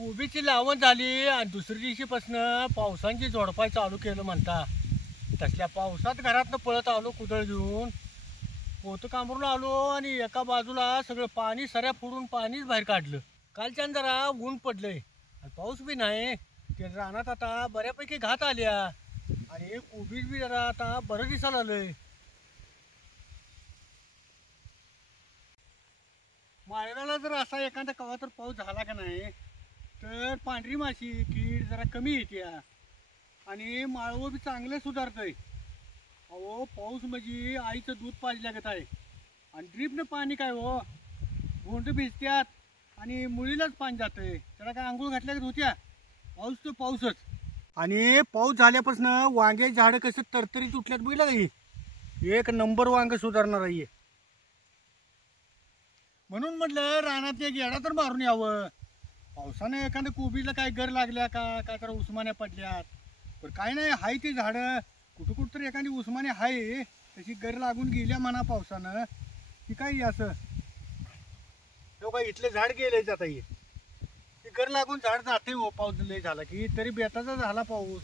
कोबीची लावण झाली आणि दुसऱ्या दिवशीपासनं पावसांची झोडपाय चालू केलं म्हणता. तसल्या पावसात घरातनं पळत आलो कुदळ घेऊन, पोतं कांबरून आलो आणि एका बाजूला सगळं पाणी सऱ्या फोडून पाणीच बाहेर काढलं. कालच्यान जरा ऊन पडलंय आणि पाऊस बी नाही. ते रानात आता बऱ्यापैकी घात आल्या आणि कोबीज बी जरा आता बरं दिसायला आलंय. माळव्याला जर असा एखादा कवा तर पाऊस झाला का नाही तर पांढरी माशी कीड जरा कमी येते आणि माळवं बी चांगलं सुधारतंय. अहो पाऊस म्हणजे आईचं दूध पाजल्यागत आहे. आणि ड्रीपनं पाणी काय हो, भोंड भिजत्यात आणि मुळीलाच पाणी जातंय. त्याला काय आंघोळ घातल्यागत होत्या. पाऊस तो पाऊसच. आणि पाऊस झाल्यापासून वांगे झाडं कसं तरतरीत उठल्यात बघितलं काही, एक नंबर वांग सुधारणार आहे. म्हणून म्हटलं रानात एक येडा तर मारून यावं. पावसाने एखाद्या कोबीला काय गर लागल्या का काय तर उस्मान्या पडल्यात, पण काय नाही, हाय ती झाडं कुठं कुठं तर एखादी उस्मान्या हाय तशी गर लागून गेल्या म्हणा पावसानं की काही असं. तो काय इथले झाड गेले जाता ये ती गर लागून झाड जाते हो. पाऊस लय झाला की तरी बेताचा झाला पाऊस.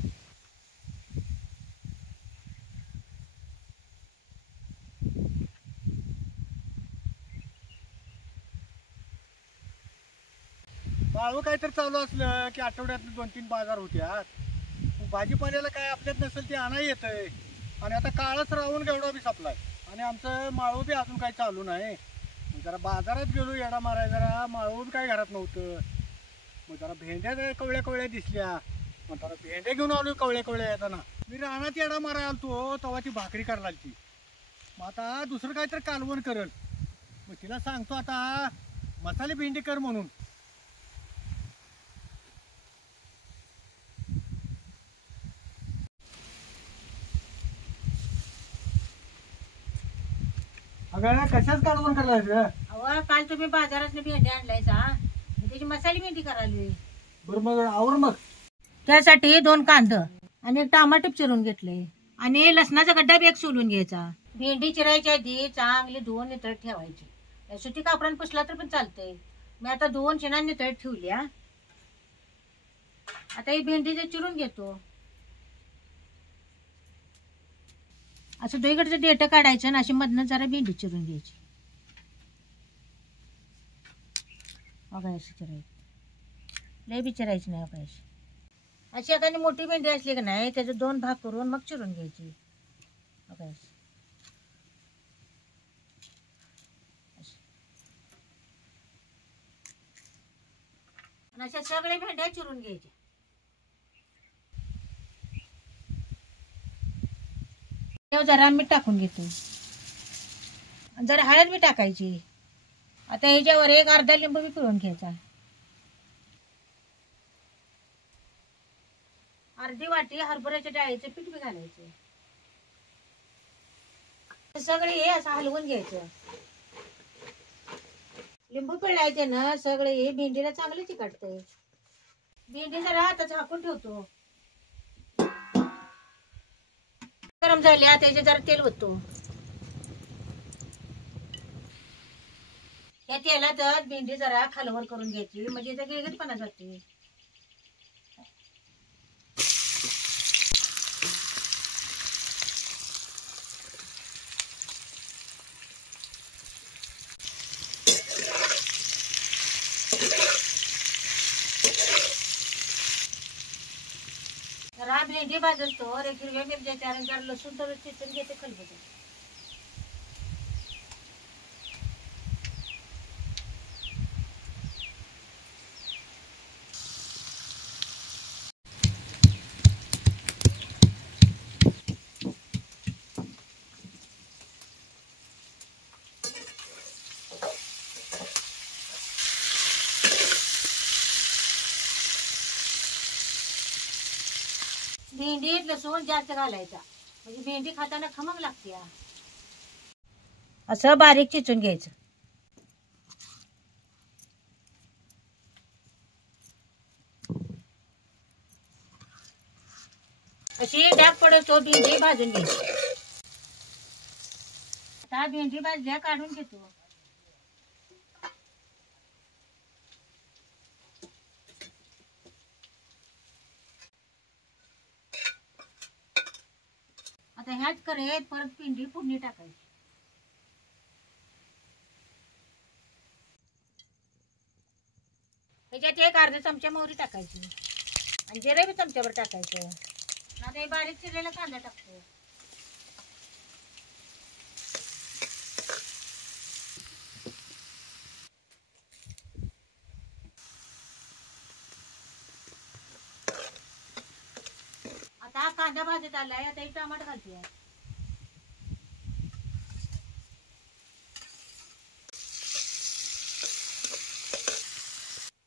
माळवं काय तर चालू असलं की आठवड्यात 2-3 बाजार होत्यात. भाजीपाल्याला काय आपल्यात नसेल ते आणा येतंय. आणि आता काळच राहून गेवढा बी संपलाय आणि आमचं माळवं बी अजून काही चालू नाही. मग जरा बाजारात गेलो येडा माराय, जरा माळवं बी काय घरात नव्हतं. मग जरा भेंड्या कवळ्या कवळ्या दिसल्या, मग जरा भेंड्या घेऊन आलो कवळ्या कवळ्या येताना. मी रानात येडा मारायला आलतो तेव्हा ती भाकरी करायला लागली. मग आता दुसरं काय तर कालवण करल. मग तिला सांगतो आता मसाले भेंडी कर म्हणून. अगं कशाच कालवण करायचं? अहो काल तुम्ही बाजारात भेंडी आणलायचा, त्याची मसाली भेंडी करायली. बरं मग आवर मग. त्यासाठी 2 कांदा आणि 1 टमाटर चिरून घेतले आणि लसणाचा गड्डा बी 1 सोलून घ्यायचा. भेंडी चिरायच्या आधी चांगली धुवून नितळत ठेवायची. सुती कापडान पुसला तर पण चालतंय. मी आता 2 चिना नितळत ठेवल्या. आता ही भेंडी चिरून घेतो. असं दोन्हीकडचं देठ काढायचं आणि अशी मधनं जरा भेंडी चिरून घ्यायची. बघा अशी चिरायची, लय बी चिरायची नाही. बघा अशी एखादी मोठी भेंडी असली की नाही त्याचे 2 भाग करून मग चिरून घ्यायची. बघा आणि अशा सगळ्या भेंड्या चिरून घ्यायच्या. जरा मीठ टाकून घेतो, जरा हळद बी टाकायची. आता ह्याच्यावर 1 अर्धा लिंबू बी पिळून घ्यायचा. अर्धी वाटी हरभऱ्याच्या डाळीचं पीठ बी घालायचं. सगळे हे असं हलवून घ्यायचं. लिंबू पिळायचे ना सगळे हे भेंडीला चांगलं चिकटतंय. भेंडी जरा आता झाकून ठेवतो. गरम झाल्या त्याचे जरा तेल होतो. या तेलात भेंडी जरा खालवर करून घ्यायची म्हणजे त्याचा गिळगीतपणा जाते. जरा भेंडी भाजून तो 1 हिरव्या मिरच्या आणि जरा लसूण तर चिचून घेते खलबत्यात. भेंडीत लसूण जास्त घालायचा म्हणजे भेंडी खाताना खमंग लागते. असं बारीक चिचून घ्यायचं. अशी डाग पडतो भेंडी भाजून घ्यायची. आता भेंडी भाजल्या काढून घेतो. नाही परत भेंडी फोडणी टाकायची. त्याच्यात एक अर्धा चमचा मोहरी टाकायची आणि जिरे बी चमच्यावर टाकायचं. आता हे बारीक चिरलेला कांदा टाकतो. आता हा कांदा भाजत आलाय. आता एक टमाटर घालते.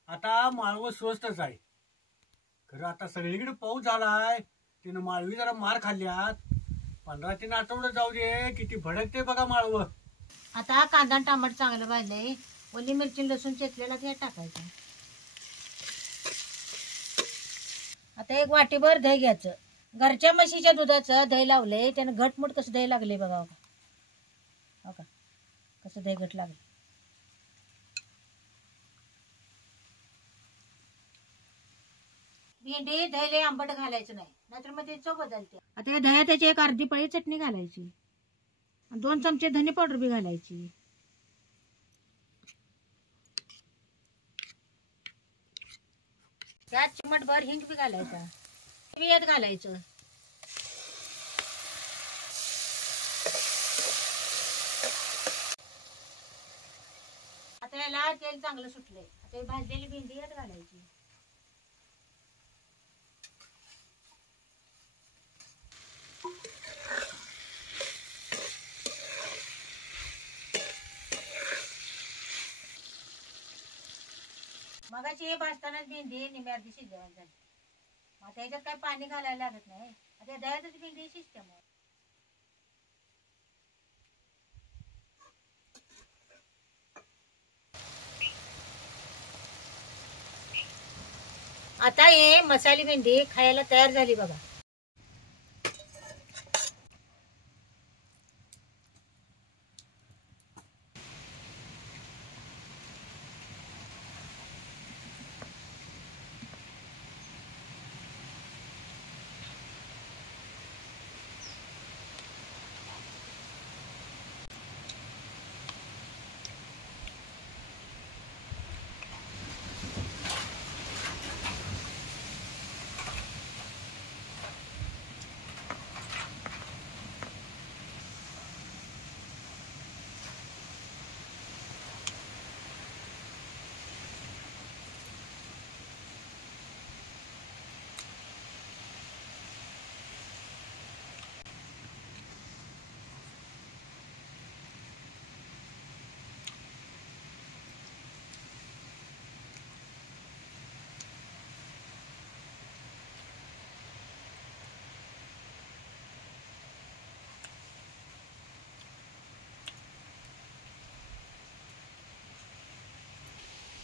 आता माळवं स्वस्तच आहे खरं. आता सगळीकडे पाऊस झालाय, तिनं माळवी जरा मार खाल्ल्यात. 15-3 आठवडे जाऊ दे, किती भडकते बघा माळवं. आता हा कांदा आणि टमाटर चांगलं भाजलंय. ओली मिरची लसूण चेचलेला ते टाकायचं. आता एक वाटीभर दही घ्यायचं. घरच्या म्हशीच्या दुधाचं दही लावलंय. त्यानं घटमुट कसं दही लागले बघा. हो का कसं दही घट लागले. भेंडी दहीला आंबट घालायचं नाही, नाहीतर मग ते चव बदलते. आता या दह्यात त्याची एक अर्धी पळी चटणी घालायची. 2 चमचे धने पावडर बी घालायची. त्यात चिमटभर हिंग बी घालायचा. यात घालायचं. आता याला तेल चांगलं सुटलंय. आता ही भाजलेली भेंडी यात घालायची. मगाची हे भाजतानाच भेंडी निम्या अर्धी शिजवायला झाली. आता याच्यात काय पाणी घालायला लागत नाही. आता दह्यातच भेंडी शिजते. मग आता हे मसाली भेंडी खायला तयार झाली बघा.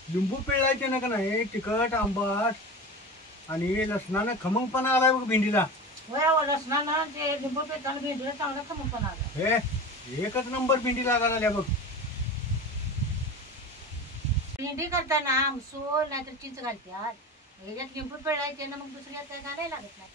लिंबू पिळायचे ना का नाही, तिखट आंबट आणि लसणानं खमंगपणा आलाय बघ भेंडीला. लसणानं ते लिंबू पिळताना भेंडीला चांगला खमंगपणा आला. हे एकच नंबर भेंडी लागायला आल्या बघ. भेंडी करताना आमसूल नाहीतर चिंच घालतात. ह्याच्यात लिंबू पिळायचे ना, मग दुसऱ्यात काय घालायला लागत नाही.